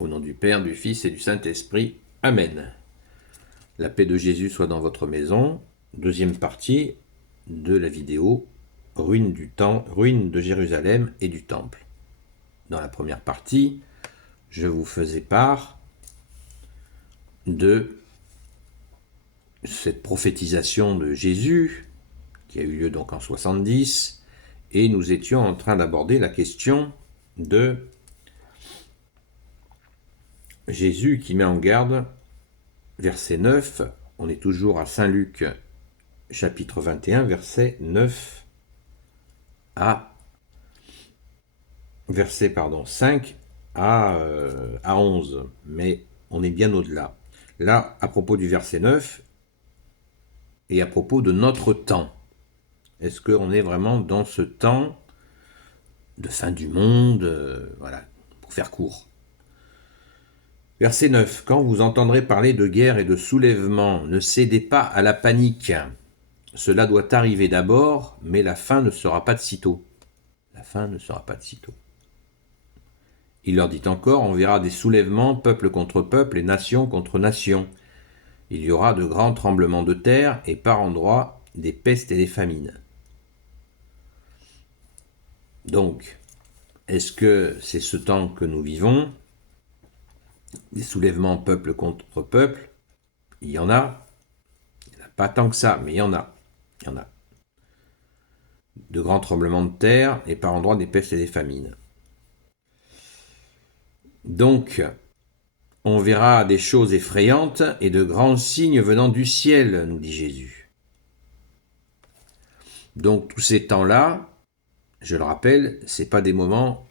Au nom du Père, du Fils et du Saint-Esprit. Amen. La paix de Jésus soit dans votre maison. Deuxième partie de la vidéo ruines de Jérusalem et du Temple. Dans la première partie, je vous faisais part de cette prophétisation de Jésus qui a eu lieu donc en 70 et nous étions en train d'aborder la question de Jésus qui met en garde, verset 9, on est toujours à Saint Luc, chapitre 21, verset 9 à verset 5 à 11, mais on est bien au-delà. Là, à propos du verset 9 et à propos de notre temps, est-ce qu'on est vraiment dans ce temps de fin du monde, voilà, pour faire court. Verset 9. Quand vous entendrez parler de guerre et de soulèvement, ne cédez pas à la panique. Cela doit arriver d'abord, mais la fin ne sera pas de sitôt. La fin ne sera pas de sitôt. Il leur dit encore, on verra des soulèvements, peuple contre peuple et nation contre nation. Il y aura de grands tremblements de terre et par endroits des pestes et des famines. Donc, est-ce que c'est ce temps que nous vivons? Des soulèvements peuple contre peuple, il y en a. Il n'y en a pas tant que ça, mais il y en a. Il y en a. De grands tremblements de terre et par endroits des pestes et des famines. Donc, on verra des choses effrayantes et de grands signes venant du ciel, nous dit Jésus. Donc, tous ces temps-là, je le rappelle, ce n'est pas des moments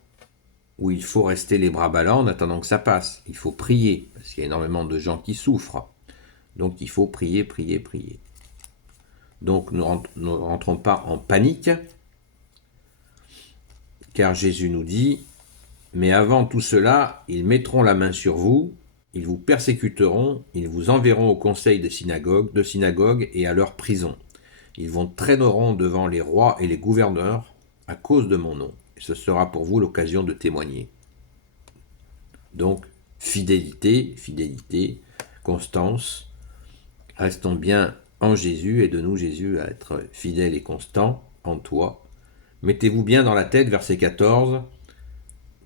où il faut rester les bras ballants en attendant que ça passe. Il faut prier, parce qu'il y a énormément de gens qui souffrent. Donc, il faut prier, prier, prier. Donc, ne rentrons pas en panique, car Jésus nous dit, mais avant tout cela, ils mettront la main sur vous, ils vous persécuteront, ils vous enverront au conseil de synagogue et à leur prison. Ils vous traîneront devant les rois et les gouverneurs à cause de mon nom. Et ce sera pour vous l'occasion de témoigner. Donc, fidélité, constance. Restons bien en Jésus, aide-nous Jésus à être fidèle et constant en toi. Mettez-vous bien dans la tête, verset 14,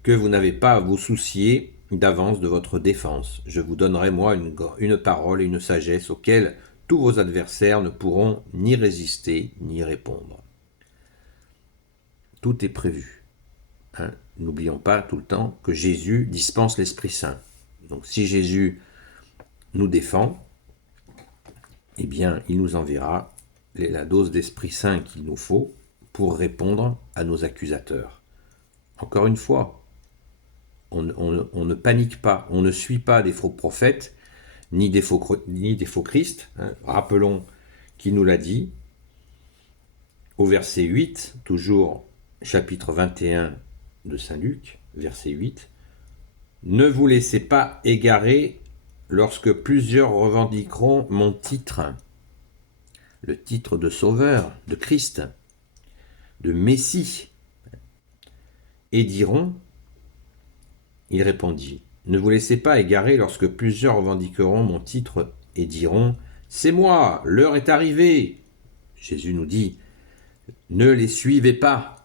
que vous n'avez pas à vous soucier d'avance de votre défense. Je vous donnerai, moi, une parole et une sagesse auxquelles tous vos adversaires ne pourront ni résister, ni répondre. Tout est prévu. N'oublions pas tout le temps que Jésus dispense l'Esprit Saint. Donc si Jésus nous défend, eh bien, il nous enverra la dose d'Esprit Saint qu'il nous faut pour répondre à nos accusateurs. Encore une fois, on ne panique pas, on ne suit pas des faux prophètes, ni des faux Christ. Rappelons qu'il nous l'a dit au verset 8, toujours chapitre 21 de Saint Luc, verset 8. Ne vous laissez pas égarer lorsque plusieurs revendiqueront mon titre, le titre de Sauveur, de Christ, de Messie, et diront, il répondit, ne vous laissez pas égarer lorsque plusieurs revendiqueront mon titre et diront, c'est moi, l'heure est arrivée. Jésus nous dit, ne les suivez pas.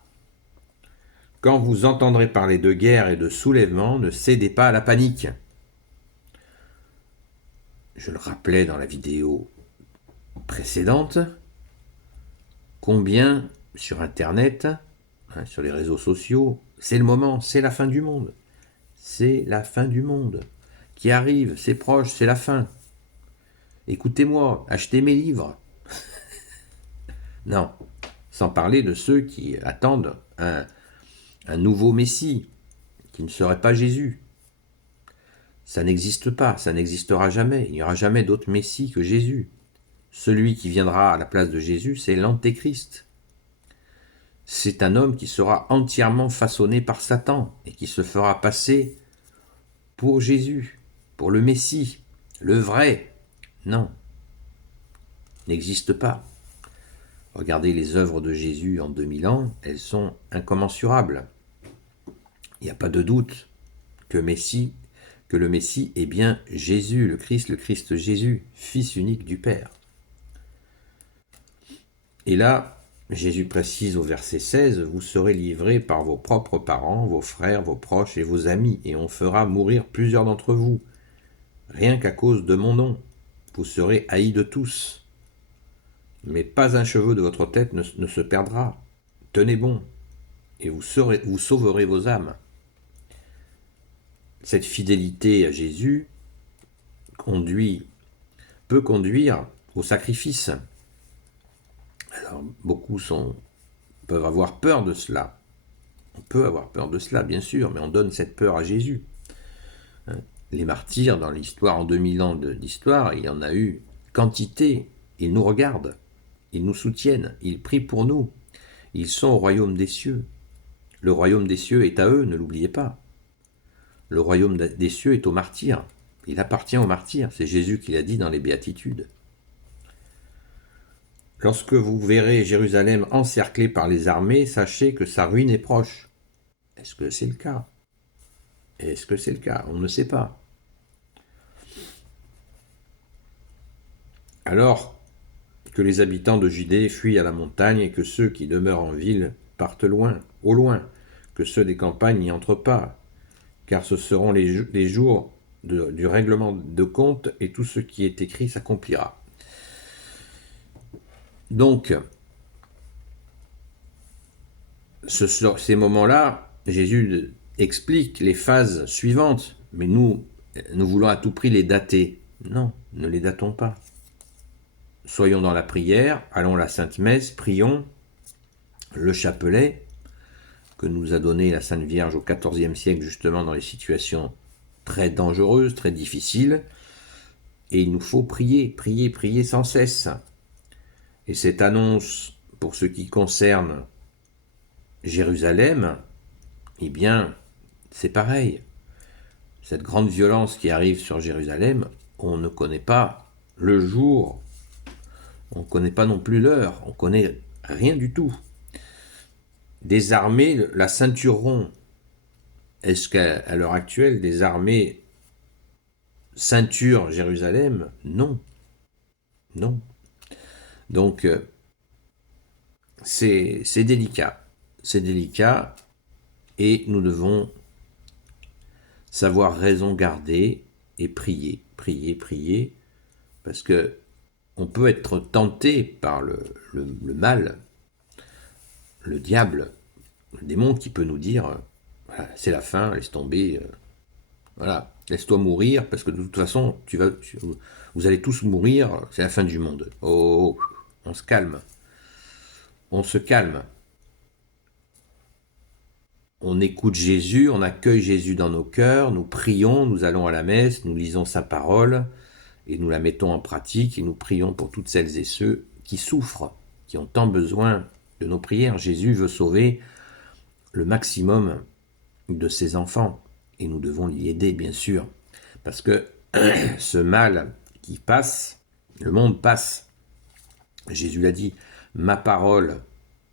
Quand vous entendrez parler de guerre et de soulèvement, ne cédez pas à la panique. Je le rappelais dans la vidéo précédente, combien sur Internet, sur les réseaux sociaux, c'est le moment, c'est la fin du monde. C'est la fin du monde qui arrive, c'est proche, c'est la fin. Écoutez-moi, achetez mes livres. Non, sans parler de ceux qui attendent un nouveau Messie, qui ne serait pas Jésus. Ça n'existe pas, ça n'existera jamais. Il n'y aura jamais d'autre Messie que Jésus. Celui qui viendra à la place de Jésus, c'est l'Antéchrist. C'est un homme qui sera entièrement façonné par Satan et qui se fera passer pour Jésus, pour le Messie, le vrai. Non, n'existe pas. Regardez les œuvres de Jésus en 2000 ans, elles sont incommensurables. Il n'y a pas de doute que que le Messie est bien Jésus, le Christ Jésus, Fils unique du Père. Et là, Jésus précise au verset 16, « Vous serez livrés par vos propres parents, vos frères, vos proches et vos amis, et on fera mourir plusieurs d'entre vous, rien qu'à cause de mon nom. Vous serez haïs de tous. Mais pas un cheveu de votre tête ne se perdra. Tenez bon, et vous sauverez vos âmes. » Cette fidélité à Jésus peut conduire au sacrifice. Alors, beaucoup peuvent avoir peur de cela. On peut avoir peur de cela, bien sûr, mais on donne cette peur à Jésus. Les martyrs, dans l'histoire, en 2000 ans d'histoire, il y en a eu quantité. Ils nous regardent, ils nous soutiennent, ils prient pour nous. Ils sont au royaume des cieux. Le royaume des cieux est à eux, ne l'oubliez pas. Le royaume des cieux est aux martyrs. Il appartient aux martyrs. C'est Jésus qui l'a dit dans les Béatitudes. Lorsque vous verrez Jérusalem encerclée par les armées, sachez que sa ruine est proche. Est-ce que c'est le cas? Est-ce que c'est le cas? On ne sait pas. Alors que les habitants de Judée fuient à la montagne et que ceux qui demeurent en ville partent loin, au loin, que ceux des campagnes n'y entrent pas, car ce seront les jours du règlement de compte et tout ce qui est écrit s'accomplira. Donc, ces moments-là, Jésus explique les phases suivantes, mais nous voulons à tout prix les dater. Non, ne les datons pas. Soyons dans la prière, allons à la Sainte Messe, prions le chapelet que nous a donné la Sainte Vierge au XIVe siècle, justement dans les situations très dangereuses, très difficiles. Et il nous faut prier, prier, prier sans cesse. Et cette annonce, pour ce qui concerne Jérusalem, eh bien, c'est pareil. Cette grande violence qui arrive sur Jérusalem, on ne connaît pas le jour, on ne connaît pas non plus l'heure, on ne connaît rien du tout. Des armées la ceintureront. Est-ce qu'à l'heure actuelle, des armées ceinturent Jérusalem? Non. Non. Donc, c'est délicat. C'est délicat et nous devons savoir raison garder et prier, prier, prier, parce que on peut être tenté par le mal, le diable, le démon qui peut nous dire voilà, c'est la fin, laisse tomber, voilà, laisse-toi mourir, parce que de toute façon, vous allez tous mourir, c'est la fin du monde. Oh, on se calme. On se calme. On écoute Jésus, on accueille Jésus dans nos cœurs, nous prions, nous allons à la messe, nous lisons sa parole et nous la mettons en pratique et nous prions pour toutes celles et ceux qui souffrent, qui ont tant besoin de nos prières. Jésus veut sauver le maximum de ses enfants et nous devons l'y aider, bien sûr, parce que ce mal qui passe, le monde passe. Jésus l'a dit, ma parole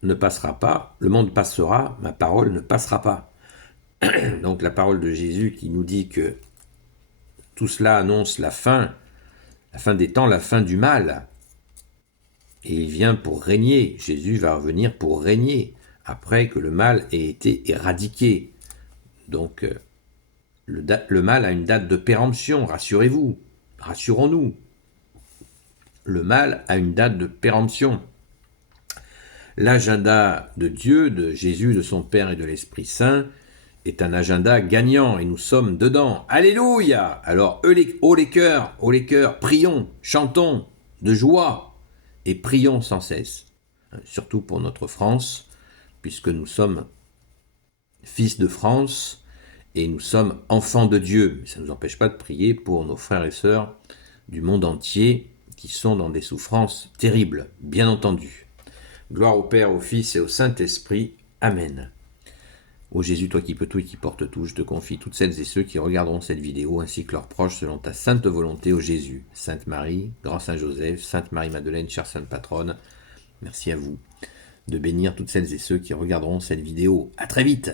ne passera pas, le monde passera, ma parole ne passera pas. Donc la parole de Jésus qui nous dit que tout cela annonce la fin des temps, la fin du mal. Et il vient pour régner. Jésus va revenir pour régner après que le mal ait été éradiqué. Donc le mal a une date de péremption, rassurez-vous, rassurons-nous. Le mal a une date de péremption. L'agenda de Dieu, de Jésus, de son Père et de l'Esprit Saint est un agenda gagnant et nous sommes dedans. Alléluia! Alors, haut les cœurs, prions, chantons de joie et prions sans cesse. Surtout pour notre France, puisque nous sommes fils de France et nous sommes enfants de Dieu. Mais ça ne nous empêche pas de prier pour nos frères et sœurs du monde entier qui sont dans des souffrances terribles, bien entendu. Gloire au Père, au Fils et au Saint-Esprit. Amen. Ô Jésus, toi qui peux tout et qui portes tout, je te confie toutes celles et ceux qui regarderont cette vidéo, ainsi que leurs proches, selon ta sainte volonté, ô Jésus. Sainte Marie, Grand Saint Joseph, Sainte Marie-Madeleine, chère Sainte Patronne, merci à vous de bénir toutes celles et ceux qui regarderont cette vidéo. À très vite!